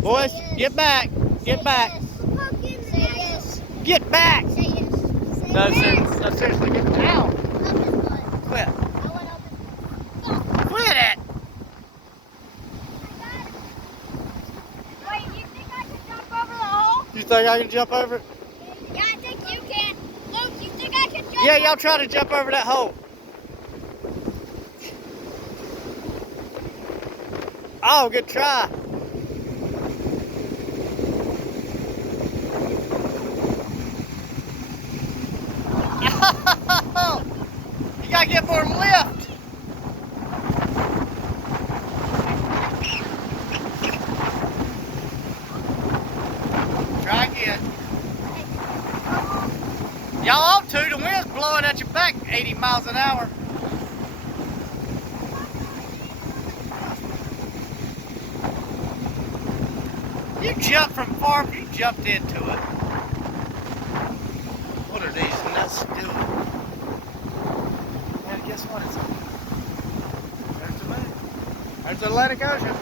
Boys, get back. Get back. Say yes. Get back. Say yes. No, no, seriously, get down. Quit. Quit it. Wait, you think I can jump over the hole? You think I can jump over it? Yeah, I think you can. Luke, you think I can jump? Yeah, y'all try to jump over that hole. Oh, good try. You gotta get more lift. Try again. Y'all ought to. The wind's blowing at your back 80 miles an hour. You jumped from far, you jumped into it. What are these nuts doing? Yeah, guess what? There's the moon. There's the Atlantic Ocean.